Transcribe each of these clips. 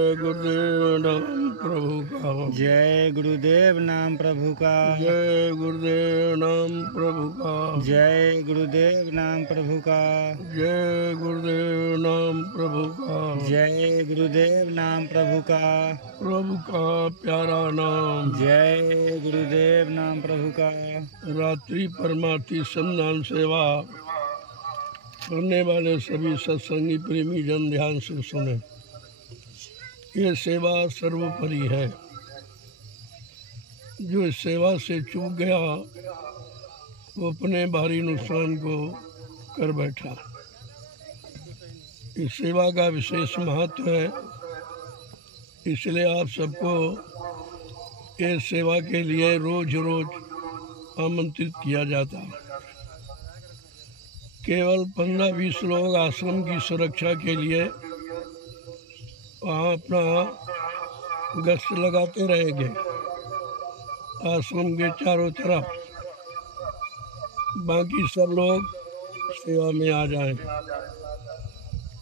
गुरुदेव नाम प्रभु का। जय गुरुदेव नाम प्रभु का। जय गुरुदेव नाम प्रभु का। जय गुरुदेव नाम प्रभु का। जय गुरुदेव नाम प्रभु का। जय गुरुदेव नाम प्रभु का। प्रभु का प्यारा नाम। जय गुरुदेव नाम प्रभु का। रात्रि परमार्थी संधान सेवा करने वाले सभी सत्संगी प्रेमी जन ध्यान से सुने। ये सेवा सर्वोपरि है। जो इस सेवा से चूक गया वो अपने भारी नुकसान को कर बैठा। इस सेवा का विशेष महत्व है, इसलिए आप सबको इस सेवा के लिए रोज रोज आमंत्रित किया जाता। केवल 15-20 लोग आश्रम की सुरक्षा के लिए वहाँ अपना गश्त लगाते रहेंगे आश्रम के चारों तरफ। बाकी सब लोग सेवा में आ जाएं।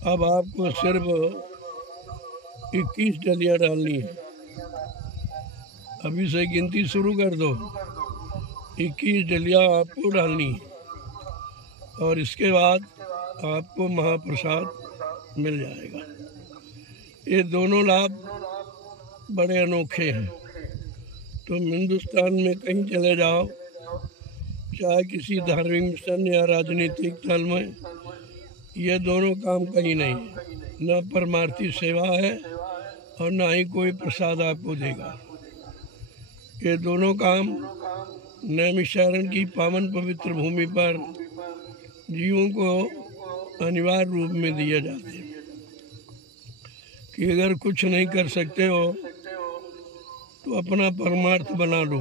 अब आपको सिर्फ 21 डलियाँ डालनी है। अभी से गिनती शुरू कर दो। 21 डलियाँ आपको डालनी है और इसके बाद आपको महाप्रसाद मिल जाएगा। ये दोनों लाभ बड़े अनोखे हैं। तुम हिंदुस्तान में कहीं चले जाओ, चाहे किसी धार्मिक मिशन या राजनीतिक दल में, ये दोनों काम कहीं नहीं। न परमार्थी सेवा है और न ही कोई प्रसाद आपको देगा। ये दोनों काम नैमिषारण्य की पावन पवित्र भूमि पर जीवों को अनिवार्य रूप में दिए जाते हैं कि अगर कुछ नहीं कर सकते हो तो अपना परमार्थ बना लो।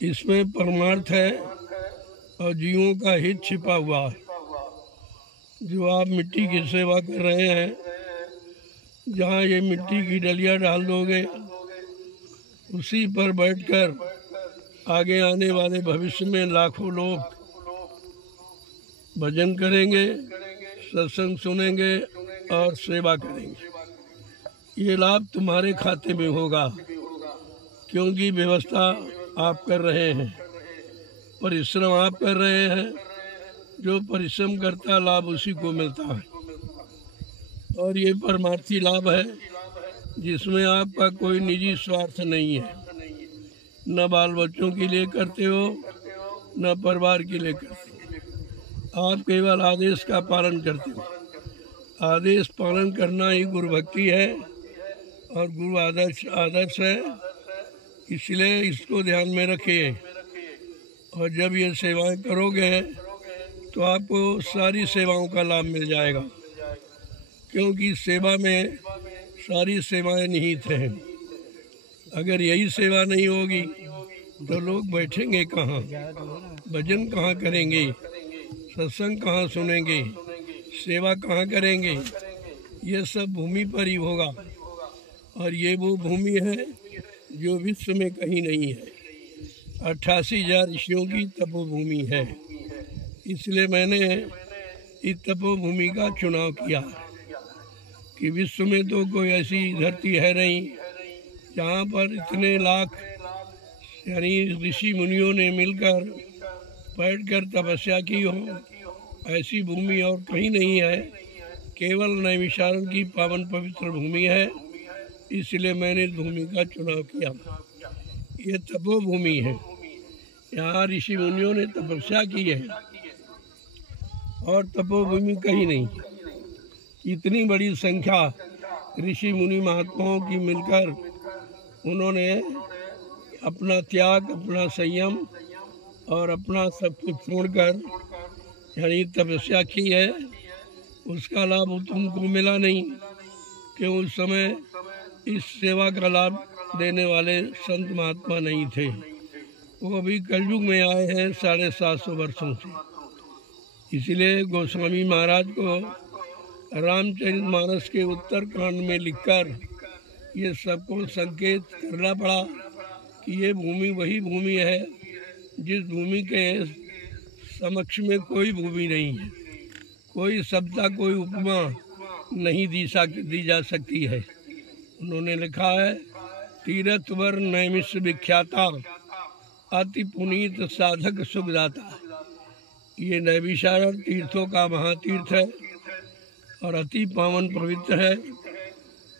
इसमें परमार्थ है और जीवों का हित छिपा हुआ है। जो आप मिट्टी की सेवा कर रहे हैं, जहाँ ये मिट्टी की डलियाँ डाल दोगे, उसी पर बैठकर आगे आने वाले भविष्य में लाखों लोग भजन करेंगे, सत्संग सुनेंगे और सेवा करेंगे। ये लाभ तुम्हारे खाते में होगा, क्योंकि व्यवस्था आप कर रहे हैं, परिश्रम आप कर रहे हैं। जो परिश्रम करता लाभ उसी को मिलता है। और ये परमार्थी लाभ है जिसमें आपका कोई निजी स्वार्थ नहीं है। न बाल बच्चों के लिए करते हो, न परिवार के लिए करते हो। आप केवल आदेश का पालन करते हो। आदेश पालन करना ही गुरु भक्ति है और गुरु आदर्श है। इसलिए इसको ध्यान में रखिए। और जब ये सेवाएं करोगे तो आपको सारी सेवाओं का लाभ मिल जाएगा, क्योंकि सेवा में सारी सेवाएं निहित हैं। अगर यही सेवा नहीं होगी तो लोग बैठेंगे कहाँ, भजन कहाँ करेंगे, सत्संग कहाँ सुनेंगे, सेवा कहाँ करेंगे। ये सब भूमि पर ही होगा। और ये वो भूमि है जो विश्व में कहीं नहीं है। 88,000 ऋषियों की तपोभूमि है। इसलिए मैंने इस तपोभूमि का चुनाव किया कि विश्व में तो कोई ऐसी धरती है नहीं जहाँ पर इतने लाख यानी ऋषि मुनियों ने मिलकर बैठकर तपस्या की हो। ऐसी भूमि और कहीं नहीं है, केवल नैमिषारण्य की पावन पवित्र भूमि है। इसलिए मैंने इस भूमि का चुनाव किया। ये तपोभूमि है। यहाँ ऋषि मुनियों ने तपस्या की है और तपोभूमि कहीं नहीं। इतनी बड़ी संख्या ऋषि मुनि महात्माओं की मिलकर उन्होंने अपना त्याग, अपना संयम और अपना सब कुछ छोड़कर यानी तपस्या की है। उसका लाभ तुमको मिला नहीं, क्यों उस समय इस सेवा का लाभ देने वाले संत महात्मा नहीं थे। वो अभी कलयुग में आए हैं 750 वर्षों से। इसलिए गोस्वामी महाराज को रामचरितमानस के उत्तर कांड में लिखकर ये सबको संकेत करना पड़ा कि ये भूमि वही भूमि है जिस भूमि के समक्ष में कोई भूमि नहीं है। कोई सत्ता, कोई उपमा, नहीं दी जा सकती है। उन्होंने लिखा है, तीर्थ वर नैमिष विख्याता, अति पुनीत साधक सुखदाता। ये नैमिषारण्य तीर्थों का महातीर्थ है और अति पावन पवित्र है।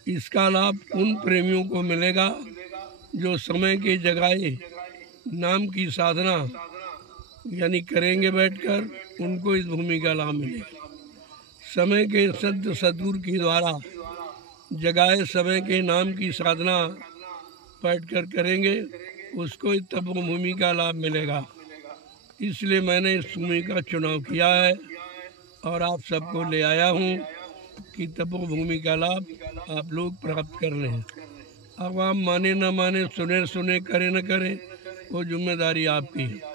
इसका लाभ उन प्रेमियों को मिलेगा जो समय के जगाए नाम की साधना यानी करेंगे बैठकर, उनको इस भूमि का लाभ मिलेगा। समय के सत्य सद्गुरु के द्वारा जगाए समय के नाम की साधना बैठकर करेंगे, उसको इस तपोभूमि का लाभ मिलेगा। इसलिए मैंने इस भूमि का चुनाव किया है और आप सबको ले आया हूँ कि तपोभूमि का लाभ आप लोग प्राप्त कर लें। अब आप माने न माने, सुने करे न करे, वो जिम्मेदारी आपकी है।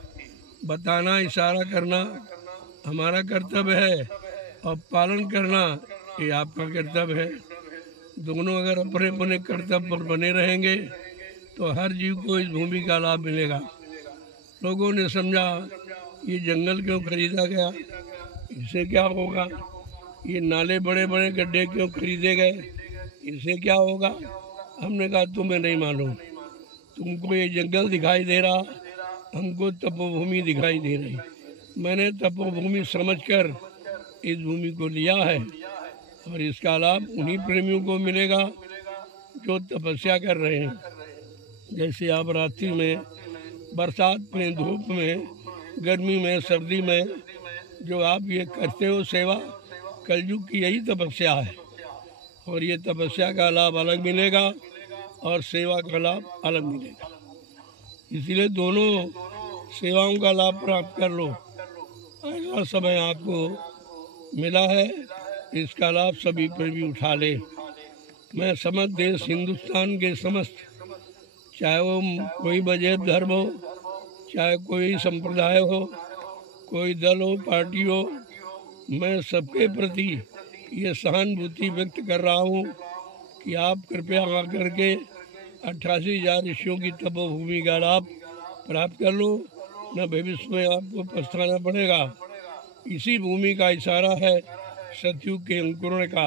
बताना, इशारा करना हमारा कर्तव्य है और पालन करना ये आपका कर्तव्य है। दोनों अगर अपने अपने कर्तव्य पर बने रहेंगे तो हर जीव को इस भूमि का लाभ मिलेगा। लोगों ने समझा ये जंगल क्यों खरीदा गया, इससे क्या होगा, ये नाले बड़े बड़े गड्ढे क्यों खरीदे गए, इससे क्या होगा। हमने कहा तुम्हें नहीं मालूम, तुमको ये जंगल दिखाई दे रहा, हमको तपोभूमि दिखाई दे रही। मैंने तपोभूमि समझकर इस भूमि को लिया है और इसका लाभ उन्हीं प्रेमियों को मिलेगा जो तपस्या कर रहे हैं। जैसे आप रात्रि में, बरसात में, धूप में, गर्मी में, सर्दी में जो आप ये करते हो सेवा, कलयुग की यही तपस्या है और ये तपस्या का लाभ अलग मिलेगा और सेवा का लाभ अलग मिलेगा। इसलिए दोनों सेवाओं का लाभ प्राप्त कर लो। ऐसा समय आपको मिला है, इसका लाभ सभी पर भी उठा ले। मैं समस्त देश हिंदुस्तान के समस्त, चाहे वो कोई मजहब धर्म हो, चाहे कोई संप्रदाय हो, कोई दल हो, पार्टी हो, मैं सबके प्रति ये सहानुभूति व्यक्त कर रहा हूँ कि आप कृपया आकर के 88,000 ऋषियों की तपोभूमि का लाभ प्राप्त कर लो, न भविष्य में आपको पछताना पड़ेगा। इसी भूमि का इशारा है सतयुग के अंकुरण का।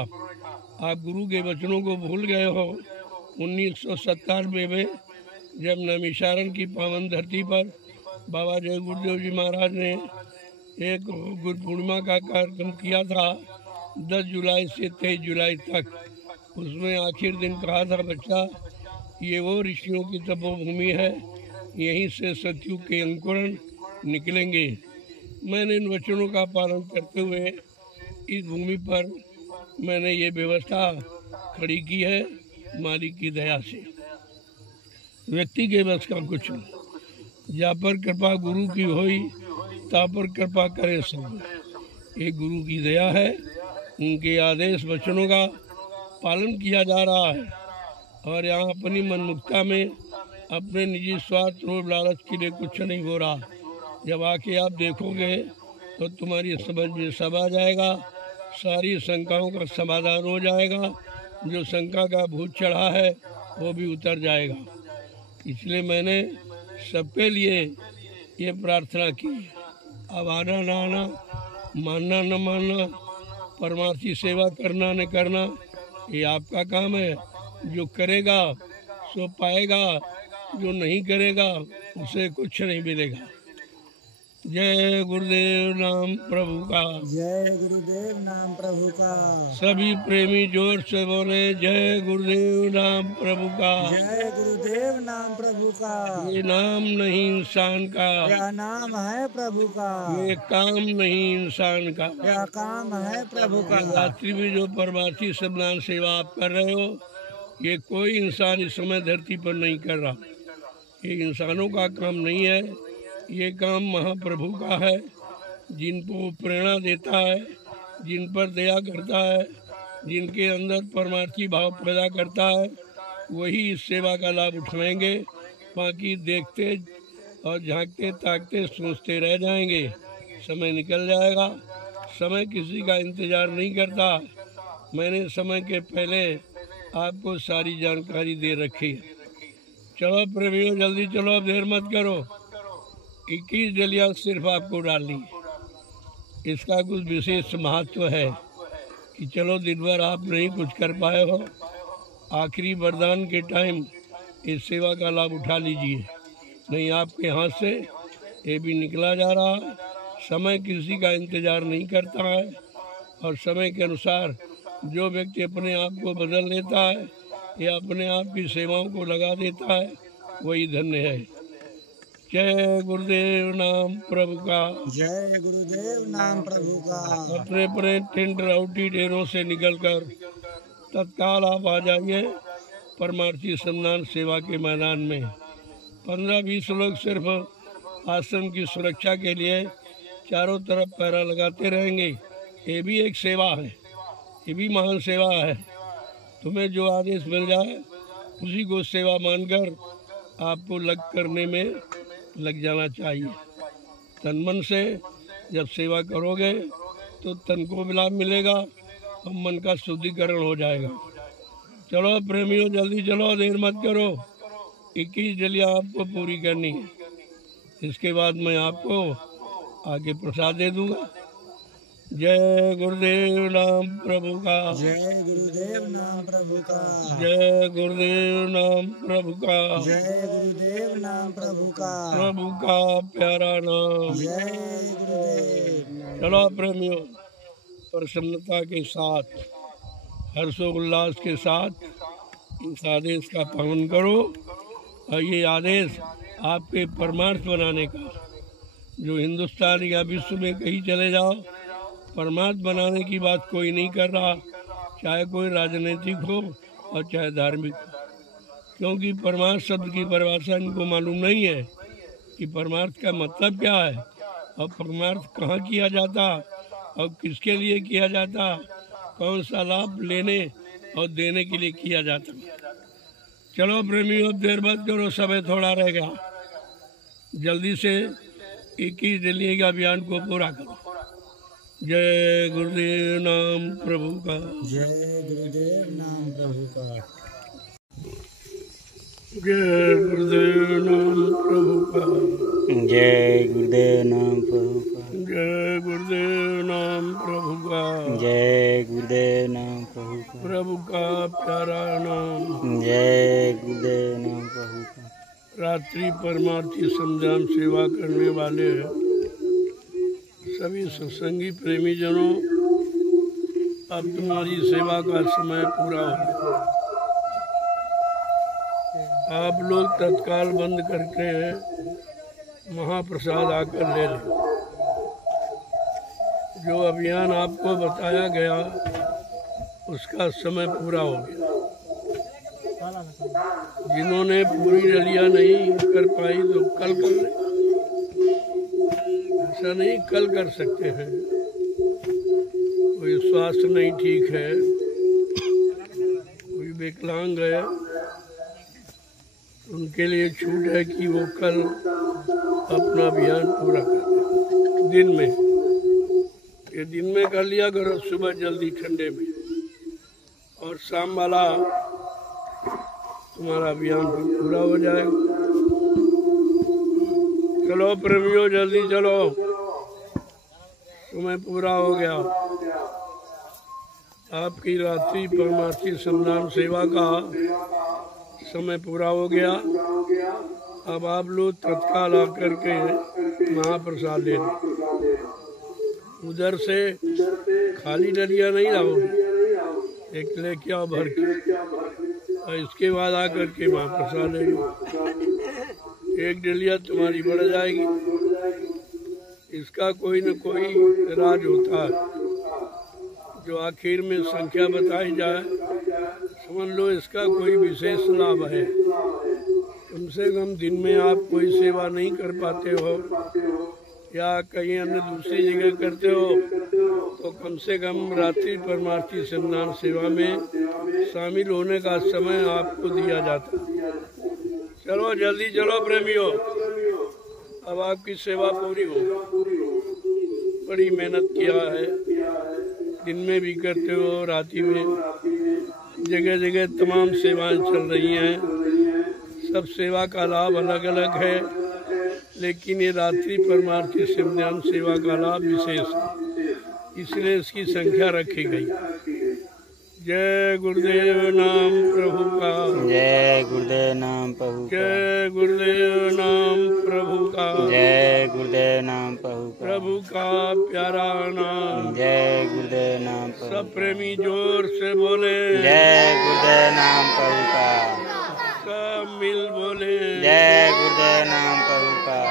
आप गुरु के वचनों को भूल गए हो। 1997 में जब नैमिषारण्य की पावन धरती पर बाबा जय गुरुदेव जी महाराज ने एक गुरु पूर्णिमा का कार्यक्रम किया था 10 जुलाई से 23 जुलाई तक, उसमें आखिर दिन कहा था, बच्चा ये वो ऋषियों की तपोभूमि है, यहीं से सतयुग के अंकुरण निकलेंगे। मैंने इन वचनों का पालन करते हुए इस भूमि पर मैंने ये व्यवस्था खड़ी की है मालिक की दया से। व्यक्ति के बस का कुछ नहीं। जहाँ पर कृपा गुरु की होई ता पर कृपा करे सब। ये गुरु की दया है, उनके आदेश वचनों का पालन किया जा रहा है और यहाँ अपनी मनमुक्ता में अपने निजी स्वार्थ और लालच के लिए कुछ नहीं हो रहा। जब आके आप देखोगे तो तुम्हारी समझ में सब आ जाएगा, सारी शंकाओं का समाधान हो जाएगा। जो शंका का भूत चढ़ा है वो भी उतर जाएगा। इसलिए मैंने सबके लिए ये प्रार्थना की। अब आना न आना, मानना न मानना, परमार्थी सेवा करना न करना, ये आपका काम है। जो करेगा सो पाएगा, जो नहीं करेगा उसे कुछ नहीं मिलेगा। जय गुरुदेव नाम प्रभु का। जय गुरुदेव नाम प्रभु का। सभी प्रेमी जोर से बोले जय गुरुदेव नाम प्रभु का। जय गुरुदेव नाम प्रभु का। ये नाम नहीं इंसान का, यह नाम है प्रभु का। ये काम नहीं इंसान का, यह काम है प्रभु का। रात्रि में जो परमार्थी सम्मान सेवा आप कर रहे हो, ये कोई इंसान इस समय धरती पर नहीं कर रहा। ये इंसानों का काम नहीं है, ये काम महाप्रभु का है। जिनको प्रेरणा देता है, जिन पर दया करता है, जिनके अंदर परमार्थी भाव पैदा करता है, वही इस सेवा का लाभ उठाएंगे। बाकी देखते और झांकते ताकते सोचते रह जाएंगे। समय निकल जाएगा। समय किसी का इंतजार नहीं करता। मैंने समय के पहले आपको सारी जानकारी दे रखी। चलो प्रेमियों, जल्दी चलो, अब देर मत करो। 21 डलिया सिर्फ आपको डालनी है। इसका कुछ विशेष महत्व है कि चलो दिन भर आप नहीं कुछ कर पाए हो, आखिरी वरदान के टाइम इस सेवा का लाभ उठा लीजिए। नहीं आपके हाथ से ये भी निकला जा रहा है। समय किसी का इंतज़ार नहीं करता है और समय के अनुसार जो व्यक्ति अपने आप को बदल लेता है या अपने आप की सेवाओं को लगा देता है वही धन्य है। जय गुरुदेव नाम प्रभु का। जय गुरुदेव नाम प्रभु का। अपने अपने टेंट राउटी डेरों से निकलकर तत्काल आप आ जाइए परमार्थी सम्मान सेवा के मैदान में। 15-20 लोग सिर्फ आश्रम की सुरक्षा के लिए चारों तरफ पहरा लगाते रहेंगे। ये भी एक सेवा है, ये भी महान सेवा है। तुम्हें जो आदेश मिल जाए उसी को सेवा मानकर आपको लग करने में लग जाना चाहिए। तन मन से जब सेवा करोगे तो तन को भी लाभ मिलेगा और मन का शुद्धिकरण हो जाएगा। चलो प्रेमियों जल्दी चलो, देर मत करो। 21 जलिया आपको पूरी करनी है। इसके बाद मैं आपको आगे प्रसाद दे दूंगा। जय गुरुदेव नाम प्रभु का। जय गुरुदेव नाम प्रभु का। जय गुरुदेव नाम प्रभु का। जय गुरुदेव नाम प्रभु का। प्रभु का प्यारा नाम। जय गुरुदेव। चलो प्रेमियों, प्रसन्नता के साथ, हर्षोल्लास के साथ इस आदेश का पालन करो। और ये आदेश आपके परमार्थ बनाने का, जो हिंदुस्तान या विश्व में कहीं चले जाओ, परमार्थ बनाने की बात कोई नहीं कर रहा, चाहे कोई राजनीतिक हो और चाहे धार्मिक हो। क्योंकि परमार्थ शब्द की परिभाषा इनको मालूम नहीं है कि परमार्थ का मतलब क्या है और परमार्थ कहाँ किया जाता और किसके लिए किया जाता, कौन सा लाभ लेने और देने के लिए किया जाता। चलो प्रेमियों, देर मत करो, समय थोड़ा रह गया। जल्दी से 21 दिल्ली के अभियान को पूरा करो। जय गुरुदेव नाम प्रभु का। जय गुरुदेव नाम प्रभु का। जय गुरुदेव नाम प्रभु का। जय गुरुदेव नाम प्रभु का। जय गुरुदेव नाम प्रभु का। जय गुरुदेव नाम प्रभु का। प्रभु का प्यारा नाम। जय गुरुदेव नाम प्रभु का। रात्रि परमार्थी संधान सेवा करने वाले सभी सत्संगी प्रेमी जनों, अब तुम्हारी सेवा का समय पूरा हो गया। आप लोग तत्काल बंद करके महाप्रसाद आकर ले लें। जो अभियान आपको बताया गया उसका समय पूरा हो गया। जिन्होंने पूरी डलिया नहीं कर पाई तो कल कर लें। ऐसा नहीं कल कर सकते हैं। कोई स्वास्थ्य नहीं ठीक है, कोई विकलांग है, उनके लिए छूट है कि वो कल अपना अभियान पूरा कर दिन में। ये दिन में कर लिया करो, सुबह जल्दी ठंडे में, और शाम वाला तुम्हारा अभियान पूरा हो जाएगा। चलो प्रेमियों जल्दी चलो, समय पूरा हो गया। आपकी रात्रि परमार्थी सम्मान सेवा का समय पूरा हो गया। अब आप लोग तत्काल आकर के महाप्रसाद ले लें। उधर से खाली डलिया नहीं लाओगे, एक लेके आओ भर के, और इसके बाद आकर के महाप्रसाद ले लो। एक डलिया तुम्हारी बढ़ जाएगी। इसका कोई न कोई राज होता है, जो आखिर में संख्या बताई जाए, समझ लो इसका कोई विशेष लाभ है। कम से कम दिन में आप कोई सेवा नहीं कर पाते हो या कहीं अन्य दूसरी जगह करते हो, तो कम से कम रात्रि परमार्थी सम्मान सेवा में शामिल होने का समय आपको दिया जाता है। चलो जल्दी चलो प्रेमियों, अब आपकी सेवा पूरी हो। बड़ी मेहनत किया है, दिन में भी करते हो, रात्रि में, जगह जगह तमाम सेवाएं चल रही हैं। सब सेवा का लाभ अलग अलग है, लेकिन ये रात्रि परमार्थी सम्मान सेवा का लाभ विशेष है, इसलिए इसकी संख्या रखी गई। जय गुरुदेव नाम प्रभु का, जय गुरुदेव नाम प्रभु का, जय गुरुदेव नाम प्रभु का, जय गुरुदेव नाम प्रभु का, प्रभु का प्यारा नाम। जय गुरुदेव नाम प्रभु, सब प्रेमी जोर से बोले, जय गुरुदेव नाम प्रभु का, सब मिल बोले, जय गुरुदेव नाम प्रभु का,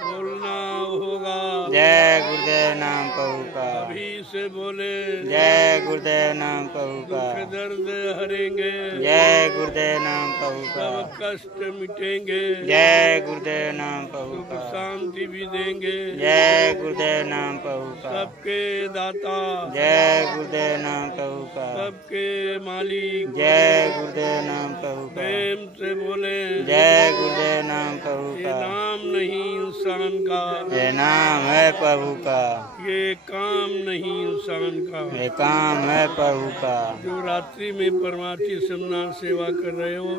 बोलना होगा, जय गुरुदेव नाम प्रभु का, अभी से बोले, जय गुरुदेव नाम प्रभु का, दुख दर्द हरेंगे, जय गुरुदेव नाम प्रभु का, सब कष्ट मिटेंगे, जय गुरुदेव नाम प्रभु सुख का, शांति भी देंगे, जय गुरुदेव नाम प्रभु का, सबके दाता, जय गुरुदेव नाम प्रभु का, सबके मालिक, जय गुरुदेव नाम प्रभु का, प्रेम से बोले, जय गुरुदेव नाम प्रभु ये का, नाम नहीं इंसान का, ये नाम है प्रभु का, ये काम नहीं इंसान का। ये काम है प्रभु का। जो रात्रि में परमार्थी सम्मान सेवा कर रहे हो,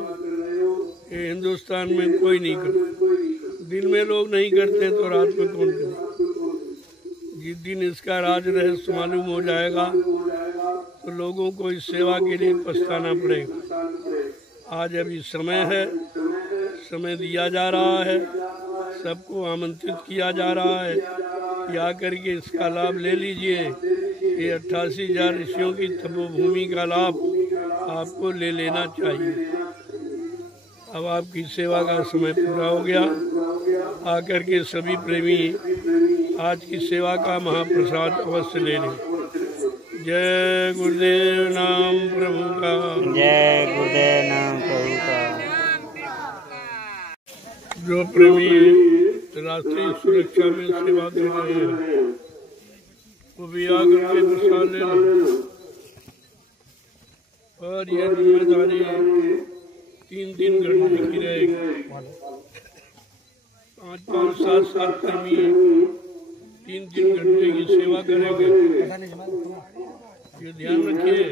ये हिंदुस्तान में कोई नहीं करता। दिन में लोग नहीं करते तो रात में कौन करे। जिस दिन इसका राज रहस्य मालूम हो जाएगा तो लोगों को इस सेवा के लिए पछताना पड़ेगा। आज अभी समय है, समय दिया जा रहा है, सबको आमंत्रित किया जा रहा है कि आकर के इसका लाभ ले लीजिए। ये 88,000 ऋषियों की तपोभूमि का लाभ आपको ले लेना चाहिए। अब आपकी सेवा का समय पूरा हो गया। आकर के सभी प्रेमी आज की सेवा का महाप्रसाद अवश्य ले लें। जय गुरुदेव नाम प्रभु का, जय गुरुदेव नाम प्रभु का। जो प्रेमी राष्ट्रीय सुरक्षा में सेवा दे रहे हैं वो भी आकर के प्रसाद ले लें। और यह जिम्मेदारी 3 घंटे की रहेगी। 5-5, 7-7 प्रेमी 3 घंटे की सेवा करेंगे। ये ध्यान रखिए,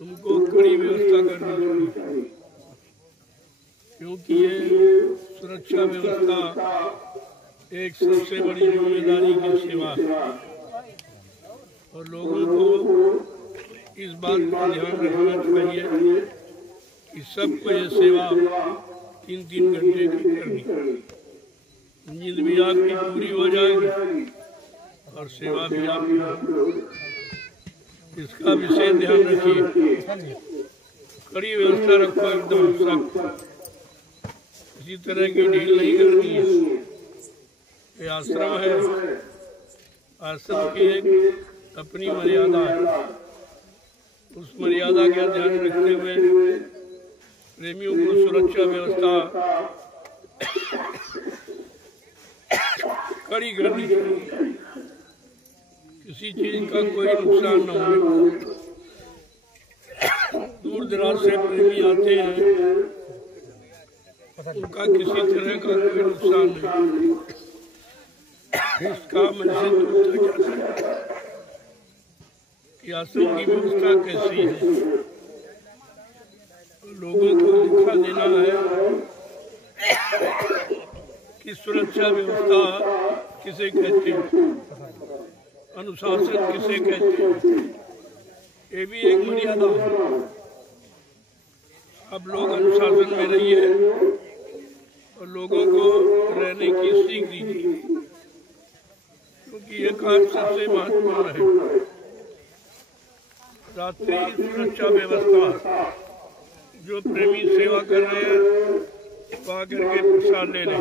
तुमको कड़ी व्यवस्था करनी चाहिए, क्योंकि ये सुरक्षा व्यवस्था एक सबसे बड़ी जिम्मेदारी की सेवा है। और लोगों को इस बात का ध्यान रखना चाहिए कि सबको ये सेवा 3 घंटे की करनी। नींद भी आपकी पूरी हो जाएगी और सेवा भी आपकी। इसका विशेष ध्यान रखिए, कड़ी व्यवस्था रखो, एकदम सख्त, किसी तरह की ढील नहीं करनी है। ये आश्रम है, आश्रम की एक अपनी मर्यादा है। उस मर्यादा का ध्यान रखते हुए प्रेमियों को सुरक्षा व्यवस्था कड़ी करनी चाहिए। किसी चीज का कोई नुकसान न हो। दूर दराज से प्रेमी आते हैं, उनका किसी तरह का कोई नुकसान नहीं। इसका मनसे पूछा जाता है कि आश्रम की व्यवस्था कैसी है। लोगों को दिखा देना है कि सुरक्षा व्यवस्था किसे कहते हैं, अनुशासन किसे कहते हैं। ये भी एक मर्यादा है। अब लोग अनुशासन में रहिए और लोगों को रहने की सीख दीजिए, क्योंकि ये कार्य सबसे महत्वपूर्ण है। रात्रि सुरक्षा व्यवस्था जो प्रेमी सेवा कर रहे हैं वो आकर के प्रसाद ले लें।